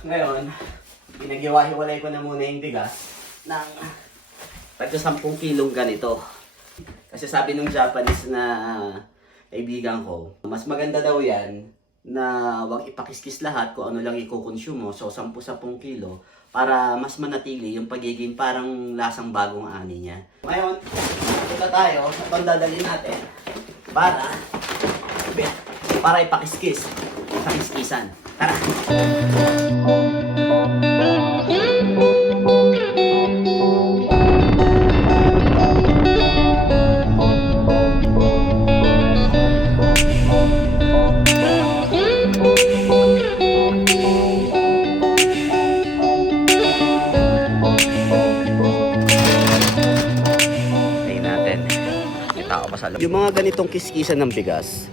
Ngayon, pinaghiwa-hiwalay ko na muna yung bigas ng tagsa 10 kilong ganito. Kasi sabi nung Japanese na kaibigan ko, mas maganda daw yan na wag ipakiskis lahat kung ano lang i-consume mo. So 10-10 kilo para mas manatili yung pagiging parang lasang bagong ani niya. Ngayon, punta tayo sa itong dadalhin natin para ipakiskis sa kiskisan. Tara! Yung mga ganitong kiskisan ng bigas,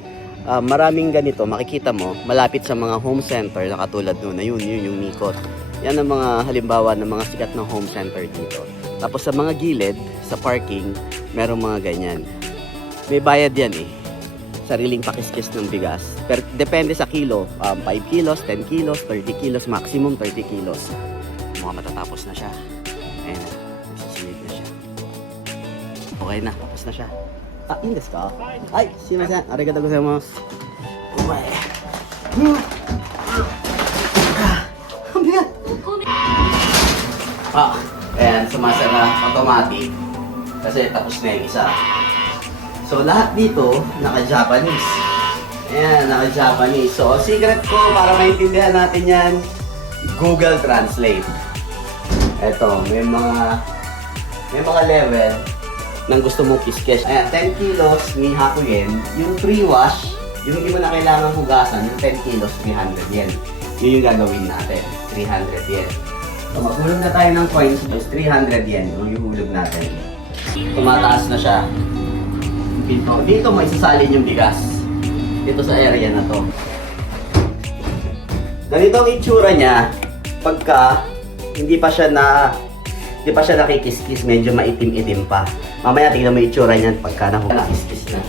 maraming ganito, makikita mo, malapit sa mga home center na katulad nun, yun yung Nikot. Yan ang mga halimbawa ng mga sikat na home center dito. Tapos sa mga gilid, sa parking, merong mga ganyan. May bayad yan eh. Sariling pakiskis ng bigas. Pero depende sa kilo, 5 kilos, 10 kilos, 30 kilos, maximum 30 kilos. Mukhang matatapos na siya. Ayan na, nasisilid na siya. Okay na, tapos na siya.いいんですか? はい、すいません。ありがとうございます。お前。Ang bigat. Ayan, sumasara automatic. Kasi tapos na yung isa. So, lahat dito, naka-Japanese. Ayan, naka-Japanese. So, secret ko para maintindihan natin yan, Google Translate. Eto, may mga level nang gusto mong kiskes. Ayan, 10 kilos, ni Hakuyen. Yung pre-wash, yung hindi mo na kailangan hugasan, yung 10 kilos, 300 yen. Yun yung gagawin natin, 300 yen. So, maghulog na tayo ng coins, is 300 yen, yung ihulog natin. Tumataas na siya. Dito mo isasalin yung bigas. Dito sa area na to. Ganito ang itsura niya, pagka hindi pa siya nakikiskis, medyo maitim-itim pa. Mamaya tingnan mo yung itsura niyan pagka nakikiskis na.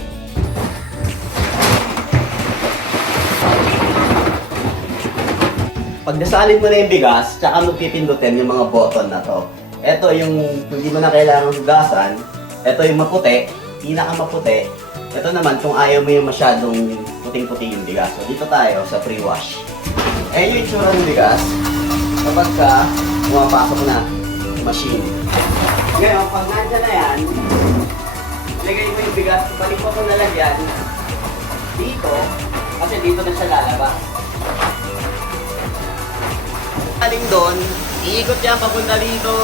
Pag nasalin mo na yung bigas, tsaka mo pipindutin yung mga button na to. Ito yung hindi mo na kailangan hugasan. Ito yung maputi, pinakamaputi. Ito naman kung ayaw mo yung masyadong puting-puti yung bigas. So dito tayo sa pre-wash. Yung itsura ng bigas kapag ka pumapasok na machine. Ngayon, pag nandyan na yan, ilagay mo yung bigas, balik mo kung nalagyan dito, kasi dito na siya lalabas. Aling doon, iikot niya papunta dito.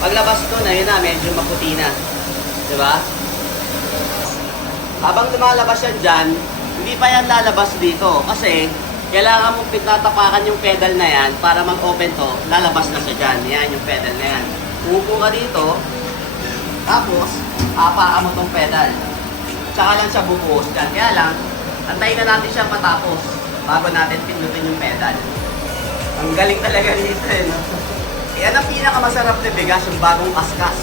Paglabas doon, ayun na, medyo maputi na. Diba? Habang lumalabas yan dyan, hindi pa yan lalabas dito, kasi kailangan mong pitatapakan yung pedal na yan para mag-open to, lalabas na siya dyan. Yan yung pedal na yan. Uupo ka dito, tapos hapakan mo tong pedal. Tsaka lang siya bubuhos dyan. Kaya lang, antayin na natin siya matapos bago natin pindutin yung pedal. Ang galing talaga dito eh. No? Yan ang pinakamasarap na bigas, yung bagong kaskas.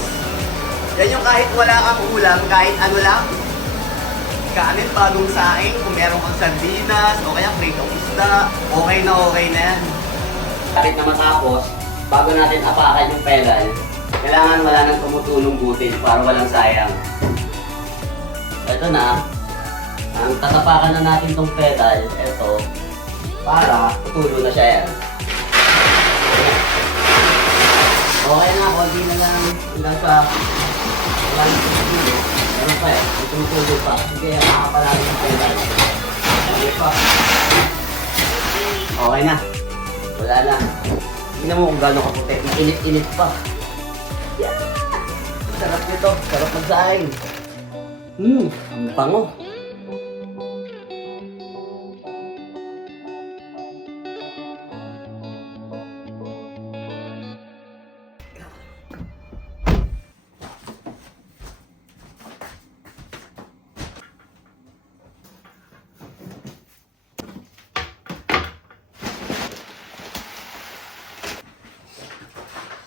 Yan yung kahit wala kang ulam, kahit ano lang, kanin, bagong saing, kung meron kang sardinas, o kaya pritong isda, okay na yan. Kahit na matapos, bago natin apakan yung pedal, kailangan wala nang tumutulong butil para walang sayang. Ito na, ang tatapakan na natin tong pedal, ito, para tutulo na siya yan. Okay na, konti na lang, hanggang sa 1 ano pa eh, tumutulog pa. Sige, makakapalari ng pedal. Okay pa. Okay na. Wala na. Tingnan mo kung gano'ng kaputi. Init-init pa. Yeah! Sarap nito. Sarap magsaing. Ang bango.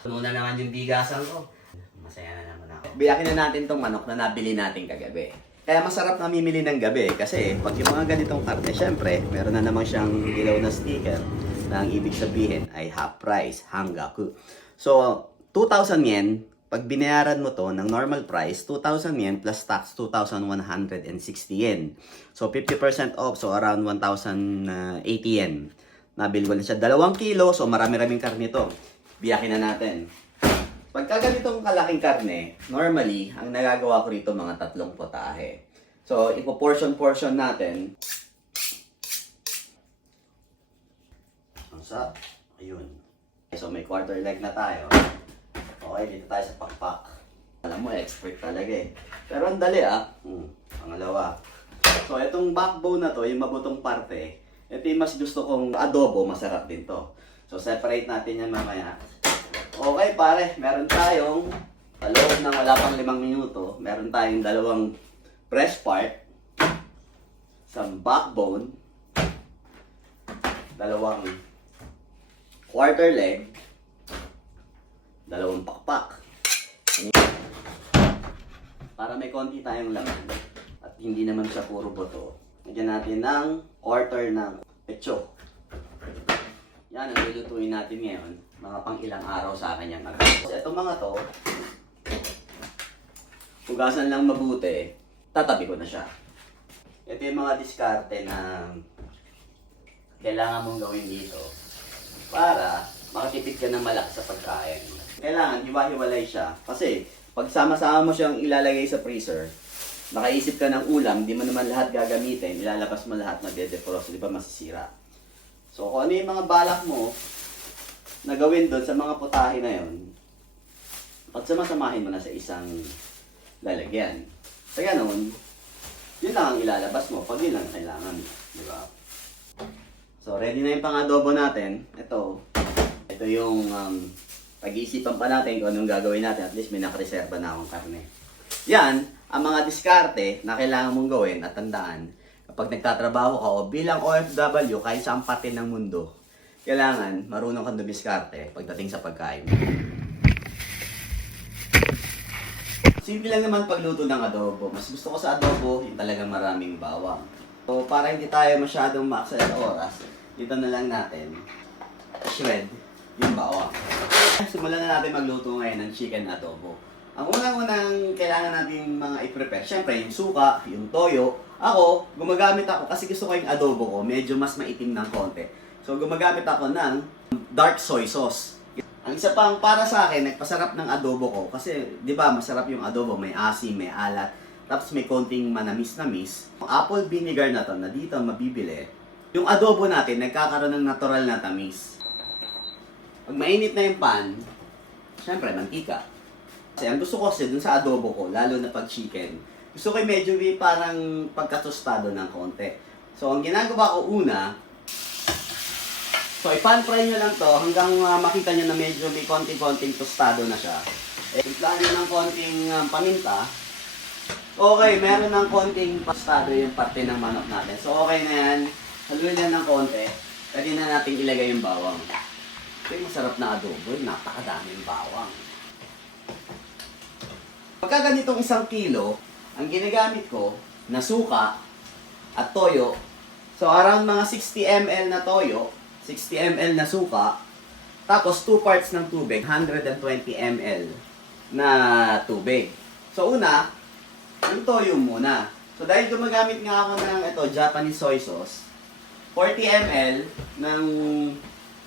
Muna naman yung bigasan ko. Masaya na naman ako. Biyakin na natin tong manok na nabili natin kagabi. Kaya masarap namimili ng gabi kasi pag yung mga ganitong karne, syempre, meron na naman siyang ilaw na sticker. na ang ibig sabihin ay half price, hanggaku. So, 2,000 yen, pag binayaran mo to ng normal price, 2,000 yen plus tax, 2,160 yen. So, 50% off, so around 1,080 yen. Nabili ko na siya 2 kilo, so marami-raming karne to. Biyakin na natin. Pagka ganitong kalaking karne, normally, ang nagagawa ko rito mga 3 potahe. So, ipo-portion natin. Ang sarap. Ayun. So, may quarter leg na tayo. Okay, dito tayo sa pakpak. Alam mo, expert talaga eh. Pero ang dali Pangalawa. So, itong backbone na to, yung mabutong parte, ito yung mas gusto kong adobo, masarap din to. So, separate natin yan mamaya. Okay pare, meron tayong sa loob ng wala pang 5 minuto, meron tayong 2 breast part, isang backbone, 2 quarter leg, 2 pakpak. Para may konti tayong laman at hindi naman siya puro buto, lagyan natin ng quarter ng pecho. Yan ang lulutuin natin ngayon. Mga pang ilang araw sa akin yung agad. So, itong mga to, hugasan lang mabuti, tatabi ko na siya. Ito yung mga diskarte na kailangan mong gawin dito para makatipid ka ng malaki sa pagkain. Kailangan hiwa-hiwalay siya kasi pag sama-sama mo siyang ilalagay sa freezer, nakaisip ka ng ulam, di mo naman lahat gagamitin, ilalabas mo lahat, magde-defrost, di ba masisira. So kung ano yung mga balak mo na gawin doon sa mga putahe na yun, pagsamasamahin mo na sa isang lalagyan. Sa ganun, yun lang ang ilalabas mo pag yun lang kailangan. Di ba? So ready na yung pang-adobo natin. Ito yung pag-iisipan pa natin kung anong gagawin natin. At least may nakareserba na akong karne. Yan, ang mga diskarte na kailangan mong gawin at tandaan. Kapag nagtatrabaho ka o bilang OFW kahit saan parte ng mundo, kailangan marunong kang dumiskarte pagdating sa pagkain. Simple lang naman pagluto ng adobo. Mas gusto ko sa adobo yung talagang maraming bawang. So para hindi tayo masyadong maaksa sa oras, dito na lang natin shred yung bawang. Simulan na natin magluto ngayon ng chicken adobo. Ang unang-unang kailangan natin mga i-prepare, syempre yung suka, yung toyo. Ako, gumagamit ako kasi gusto ko yung adobo ko, medyo mas maitim ng konti. So gumagamit ako ng dark soy sauce. Ang isa pang para sa akin, nagpasarap ng adobo ko kasi 'di ba masarap yung adobo, may asim, may alat, tapos may konting manamis-namis. Apple vinegar na to na dito mabibili. Yung adobo natin nagkakaroon ng natural na tamis. Pag mainit na yung pan, syempre mantika. Kasi ang gusto ko kasi dun sa adobo ko, lalo na pag chicken, gusto ko yung medyo may parang pagkatostado ng konti. So, ang ginagawa ko una, so i-pan fry nyo lang to hanggang makita nyo na medyo may konting-konting tostado na siya. Implahan nyo ng konting paminta. Okay, meron ng konting tostado yung parte ng manok natin. So, okay na yan. Haluin yan ng konti. Pwede na natin ilagay yung bawang. Ito yung masarap na adobo, napakadaming bawang. Pagka ganitong 1 kilo, ang ginagamit ko na suka at toyo, so around mga 60 ml na toyo, 60 ml na suka, tapos 2 parts ng tubig, 120 ml na tubig. So una, yung toyo muna. So dahil gumagamit nga ako ng Japanese soy sauce, 40 ml ng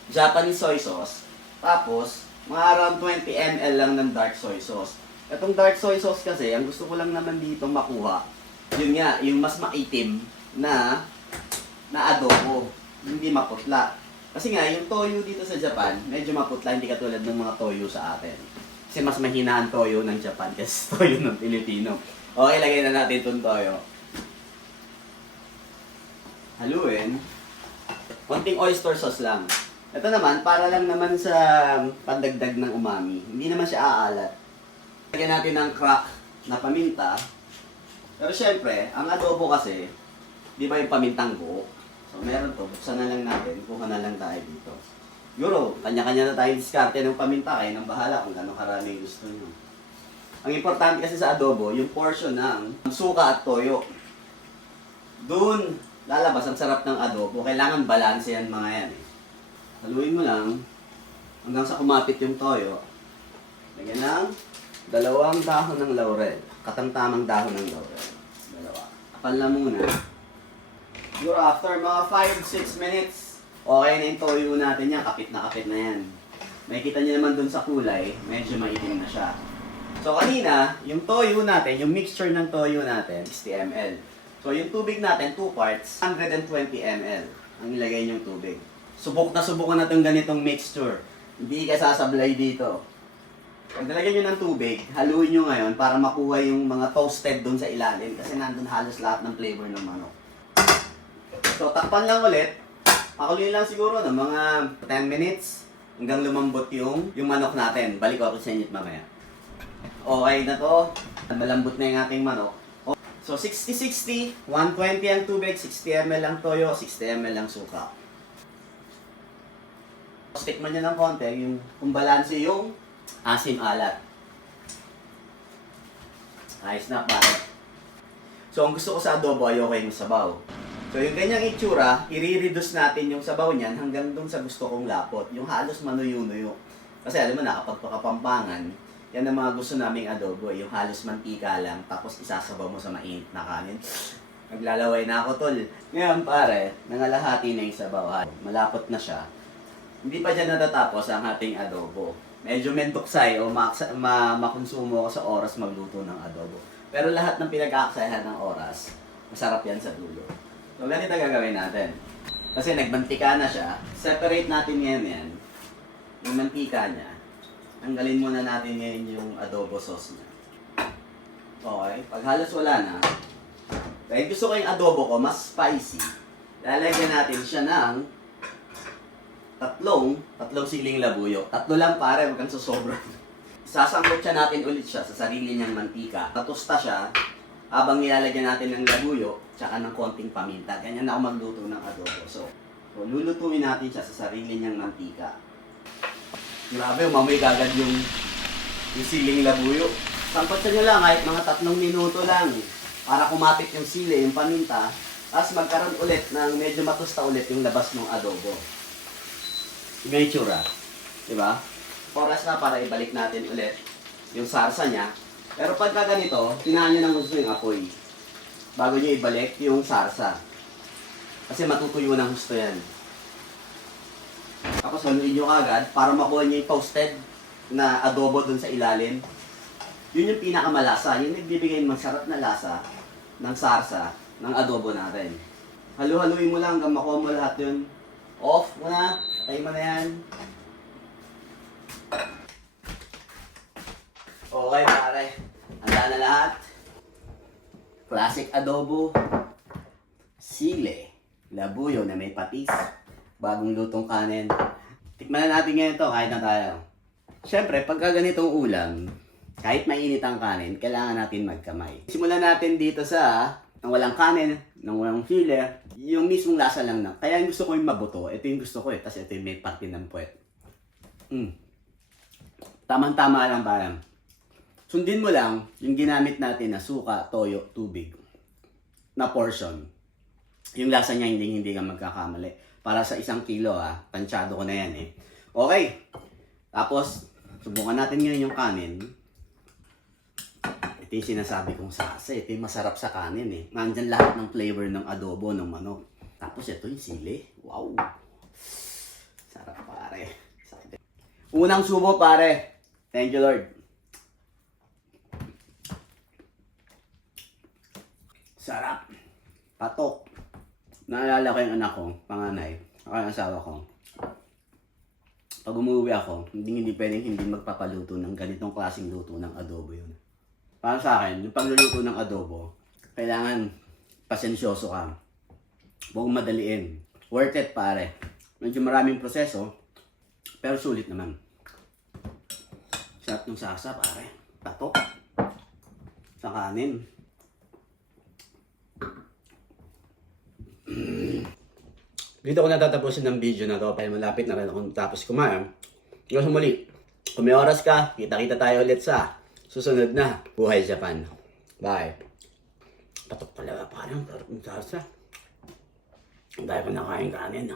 Japanese soy sauce, tapos mga around 20 ml lang ng dark soy sauce. Itong dark soy sauce kasi, ang gusto ko lang naman dito makuha, yun nga, yung mas maitim na adobo, hindi maputla. Kasi nga, yung toyo dito sa Japan, medyo maputla, hindi katulad ng mga toyo sa atin. Kasi mas mahina ang toyo ng Japan kasi toyo ng Pilipino. Okay, lagay na natin itong toyo. Haluin. Konting oyster sauce lang. Ito naman, para lang naman sa pandagdag ng umami. Hindi naman siya aalat. Lagyan natin ng crack na paminta. Pero syempre, ang adobo kasi, di ba yung pamintang buo? So meron to, buksan na lang natin, kuha na lang tayo dito. Siguro, kanya-kanya na tayo diskarte ng paminta, kayo nang bahala kung gano'ng karami gusto nyo. Ang importante kasi sa adobo, yung portion ng suka at toyo. Doon, lalabas ang sarap ng adobo. Kailangan balanse yan mga yan eh. Haluin mo lang hanggang sa kumapit yung toyo. Lagyan ng 2 dahon ng laurel. Katamtamang dahon ng laurel. 2. Kapal na muna. Siguro after mga 5-6 minutes, okay na yung toyo natin yan. Kapit na yan. Makikita niyo naman dun sa kulay, medyo maitim na siya. So kanina, yung toyo natin, yung mixture ng toyo natin, 60 ml. So yung tubig natin, 2 parts, 120 ml ang ilagay niyong tubig. Subok na itong ganitong mixture. Hindi ka sasablay dito. Pag nalagyan nyo ng tubig, haluin nyo ngayon para makuha yung mga toasted doon sa ilalim kasi nandun halos lahat ng flavor ng manok. So takpan lang ulit. Pakuloyin lang siguro ng mga 10 minutes hanggang lumambot yung manok natin. Balik ako sa inyo mamaya. Okay na to. Malambot na yung ating manok. So 60-60, 120 ang tubig, 60 ml ang toyo, 60 ml ang suka. Tikman nyo ng konti kung balanse yung asim alat. Ayos na pare. So ang gusto ko sa adobo, ayoko yung sabaw. So yung ganyang itsura, i-reduce natin yung sabaw niyan hanggang dun sa gusto kong lapot. Yung halos manuyo-nuyo. Kasi alam mo na, kapag pakapampangan, yan ang mga gusto naming adobo. Yung halos mantika lang, tapos isasabaw mo sa mainit na kanin. Naglalaway na ako tol. Ngayon pare, nangalahati na yung sabaw. Malapot na siya. Hindi pa dyan natatapos ang ating adobo. Medyo mentoksay o makonsumo ko sa oras magluto ng adobo. Pero lahat ng pinag-aaksayahan ng oras, masarap yan sa dulo. So ganito gagawin natin. Kasi nagmantika na siya, separate natin ngayon yan. Yung mantika niya, tanggalin muna natin ngayon yung adobo sauce niya. Okay, pag halos wala na, dahil gusto ko yung adobo ko mas spicy, lalagyan natin siya ng tatlong siling labuyo. 3 lang pare, huwag kang susobra. Sasangkot siya natin ulit siya sa sarili niyang mantika. Tatusta siya habang nilalagyan natin ng labuyo tsaka ng konting paminta. Ganyan ako magluto ng adobo. So lulutuin natin siya sa sarili niyang mantika. Grabe, umamoy kagad yung siling labuyo. Sangkotsan nyo lang kahit mga 3 minuto lang para kumapit yung sili, yung paminta. Tapos magkaroon ulit ng medyo matusta ulit yung labas ng adobo. Yung itsura. Diba? Oras na para ibalik natin ulit yung sarsa niya. Pero pagka ganito, tinahan nyo ng gusto yung apoy. Bago nyo ibalik yung sarsa. Kasi matutuyo ng gusto yan. Tapos haluin nyo kagad para makuha nyo yung toasted na adobo dun sa ilalim. Yun yung pinakamalasa. Yun nagbibigay ng masarap na lasa ng sarsa ng adobo natin. Halu-haluin mo lang hanggang makuha mo lahat yun. Off muna. Patay mo na yan. Okay pare. Handa na lahat. Classic adobo. Sili. Labuyo na may patis. Bagong lutong kanin. Tikman na natin ngayon to. Kahit na tayo. Siyempre, pagka ganitong ulam, kahit mainit ang kanin, kailangan natin magkamay. Simulan natin dito sa nang walang kanin, nang walang filler, yung mismong lasa lang na. Kaya yung gusto ko yung mabuto, ito yung gusto ko kasi ito yung may parte ng puwet. Tamang-tama lang parang. Sundin mo lang yung ginamit natin na suka, toyo, tubig na portion. Yung lasa niya hindi ka magkakamali. Para sa 1 kilo tansyado ko na yan eh. Okay. Tapos, subukan natin ngayon yung kanin. Ito yung sinasabi kong sasa. Ito yung masarap sa kanin eh. Nandyan lahat ng flavor ng adobo, ng manok. Tapos ito yung sili. Wow! Sarap pare. Unang subo pare. Thank you Lord. Sarap. Patok. Naalala ko yung anak ko, panganay. Ako yung asawa ko. Pag umuwi ako, hindi pwedeng hindi magpapaluto ng ganitong klaseng luto ng adobo yun. Para sa akin, yung pagluluto ng adobo, kailangan pasensyoso ka. Huwag madaliin. Worth it pare. Medyo maraming proseso, pero sulit naman. Sarap ng sasa pare. Patok. Sa kanin. Dito ko natatapusin ng video na to. Kaya malapit na rin akong tapos kumain. Hanggang sa muli. Kung may oras ka, kita-kita tayo ulit sa susunod na Buhay Japan. Bye. Patok pala parang sarap ng salsa. Ang dahil ko nakain kanin.